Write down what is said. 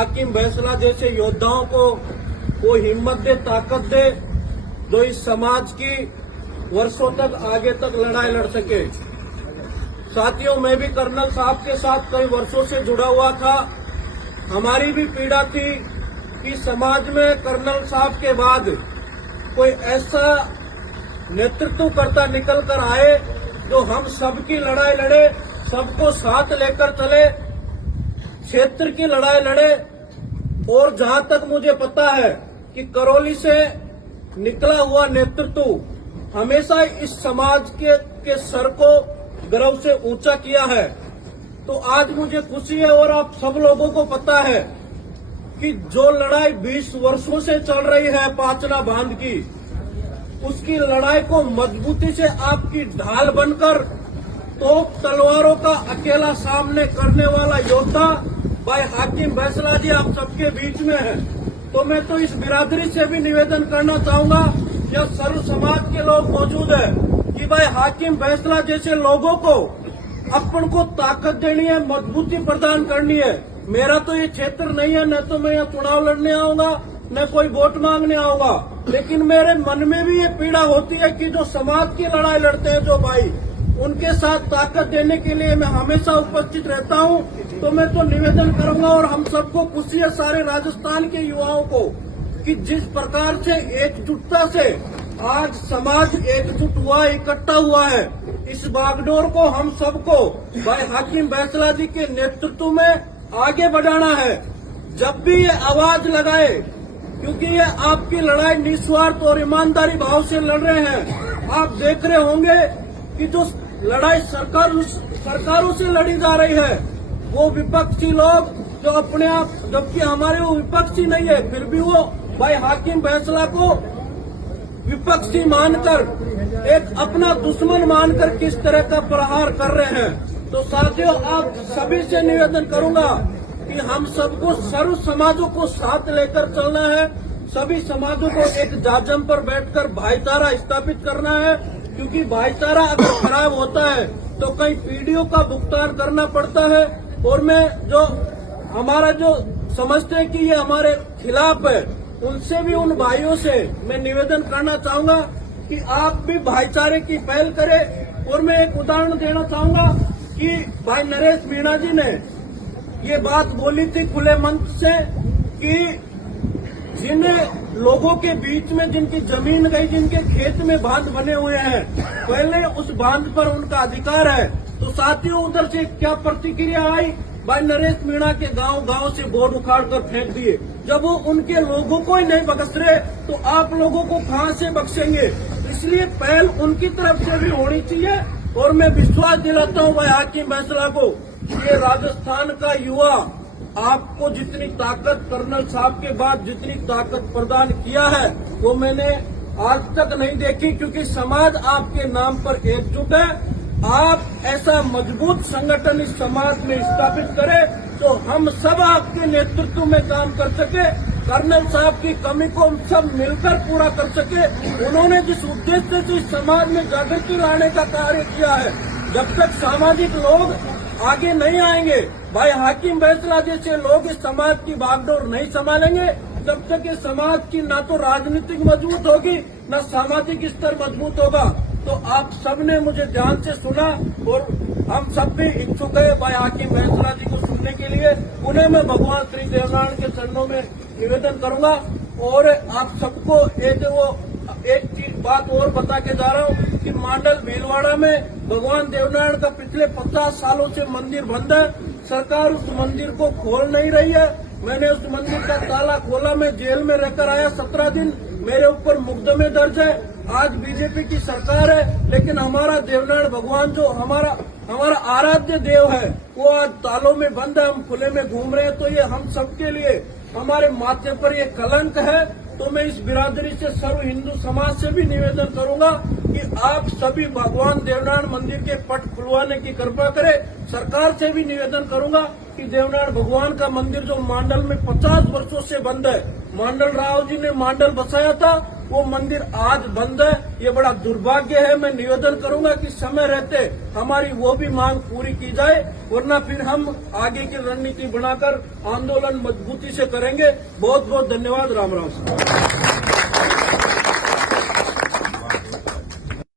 हाकिम फैसला जैसे योद्धाओं को वो हिम्मत दे, ताकत दे, जो इस समाज की वर्षों तक आगे तक लड़ाई लड़ सके। साथियों, मैं भी कर्नल साहब के साथ कई वर्षों से जुड़ा हुआ था। हमारी भी पीड़ा थी कि समाज में कर्नल साहब के बाद कोई ऐसा नेतृत्वकर्ता निकल कर आए जो हम सबकी लड़ाई लड़े, सबको साथ लेकर चले, क्षेत्र की लड़ाई लड़े। और जहां तक मुझे पता है कि करौली से निकला हुआ नेतृत्व हमेशा इस समाज के सर को गर्व से ऊंचा किया है। तो आज मुझे खुशी है और आप सब लोगों को पता है कि जो लड़ाई 20 वर्षों से चल रही है पाचना बांध की, उसकी लड़ाई को मजबूती से आपकी ढाल बनकर तो तलवारों का अकेला सामने करने वाला योद्धा भाई हाकिम फैसला जी आप सबके बीच में है। तो मैं तो इस बिरादरी से भी निवेदन करना चाहूंगा, या सर्व समाज के लोग मौजूद है, कि भाई हाकिम फैसला जैसे लोगों को अपन को ताकत देनी है, मजबूती प्रदान करनी है। मेरा तो ये क्षेत्र नहीं है, न तो मैं यहाँ चुनाव लड़ने आऊंगा, न कोई वोट मांगने आऊंगा, लेकिन मेरे मन में भी ये पीड़ा होती है कि जो समाज की लड़ाई लड़ते हैं जो भाई, उनके साथ ताकत देने के लिए मैं हमेशा उपस्थित रहता हूं। तो मैं तो निवेदन करूंगा और हम सबको खुशी है, सारे राजस्थान के युवाओं को, कि जिस प्रकार से एकजुटता से आज समाज एकजुट हुआ, इकट्ठा हुआ है, इस बागडोर को हम सबको भाई हाकिम फैसला जी के नेतृत्व में आगे बढ़ाना है। जब भी ये आवाज लगाए, क्योंकि ये आपकी लड़ाई निस्वार्थ और ईमानदारी भाव से लड़ रहे हैं। आप देख रहे होंगे कि जो लड़ाई सरकारों से लड़ी जा रही है, वो विपक्षी लोग जो अपने आप, जबकि हमारे वो विपक्षी नहीं है, फिर भी वो भाई हाकिम फैसला को विपक्षी मानकर, एक अपना दुश्मन मानकर किस तरह का प्रहार कर रहे हैं। तो साथियों, आप सभी से निवेदन करूंगा कि हम सबको सर्व समाजों को साथ लेकर चलना है। सभी समाजों को एक जाजम पर बैठकर भाईचारा स्थापित करना है, क्योंकि भाईचारा अगर खराब होता है तो कई पीढ़ियों का भुगतान करना पड़ता है। और मैं जो हमारा जो समझते हैं कि ये हमारे खिलाफ है, उनसे भी, उन भाइयों से मैं निवेदन करना चाहूंगा कि आप भी भाईचारे की पहल करें। और मैं एक उदाहरण देना चाहूंगा कि भाई नरेश मीणा जी ने ये बात बोली थी खुले मंच से कि जिन लोगों के बीच में जिनकी जमीन गई, जिनके खेत में बांध बने हुए हैं, पहले उस बांध पर उनका अधिकार है। तो साथियों, उधर से क्या प्रतिक्रिया आई, भाई नरेश मीणा के गांव से बोर्ड उखाड़ कर फेंक दिए। जब वो उनके लोगों को ही नहीं बख्श रहे तो आप लोगों को कहां से बख्शेंगे। इसलिए पहल उनकी तरफ से भी होनी चाहिए। और मैं विश्वास दिलाता हूं भाई हाकिम फैसला को, ये राजस्थान का युवा आपको जितनी ताकत कर्नल साहब के बाद जितनी ताकत प्रदान किया है, वो मैंने आज तक नहीं देखी, क्योंकि समाज आपके नाम पर एकजुट है। आप ऐसा मजबूत संगठन इस समाज में स्थापित करें तो हम सब आपके नेतृत्व में काम कर सके, कर्नल साहब की कमी को हम सब मिलकर पूरा कर सके। उन्होंने जिस उद्देश्य से इस समाज में जागृति लाने का कार्य किया है, जब तक सामाजिक लोग आगे नहीं आएंगे, भाई हाकिम फैसला जैसे लोग इस समाज की बागडोर नहीं संभालेंगे, जब तक ये समाज की ना तो राजनीतिक मजबूत होगी, ना सामाजिक स्तर मजबूत होगा। तो आप सबने मुझे ध्यान से सुना और हम सब भी इच्छुक है भाई हाकिम फैसला जी को सुनने के लिए। उन्हें मैं भगवान श्री देवनारायण के चरणों में निवेदन करूंगा। और आप सबको एक बात और बता के जा रहा हूं कि मांडल भीलवाड़ा में भगवान देवनारायण का पिछले 50 सालों से मंदिर बंद है। सरकार उस मंदिर को खोल नहीं रही है। मैंने उस मंदिर का ताला खोला, मैं जेल में रहकर आया 17 दिन, मेरे ऊपर मुकदमे दर्ज है। आज बीजेपी की सरकार है, लेकिन हमारा देवनारायण भगवान जो हमारा आराध्य देव है, वो आज तालों में बंद है, हम खुले में घूम रहे हैं। तो ये हम सबके लिए, हमारे माथे पर ये कलंक है। तो मैं इस बिरादरी से, सर्व हिंदू समाज से भी निवेदन करूंगा कि आप सभी भगवान देवनारायण मंदिर के पट खुलवाने की कृपा करें। सरकार से भी निवेदन करूंगा कि देवनारायण भगवान का मंदिर जो मांडल में 50 वर्षों से बंद है, मांडल राव जी ने मांडल बसाया था, वो मंदिर आज बंद है। ये बड़ा दुर्भाग्य है। मैं निवेदन करूंगा कि समय रहते हमारी वो भी मांग पूरी की जाए, वरना फिर हम आगे की रणनीति बनाकर आंदोलन मजबूती से करेंगे। बहुत बहुत धन्यवाद। राम राम।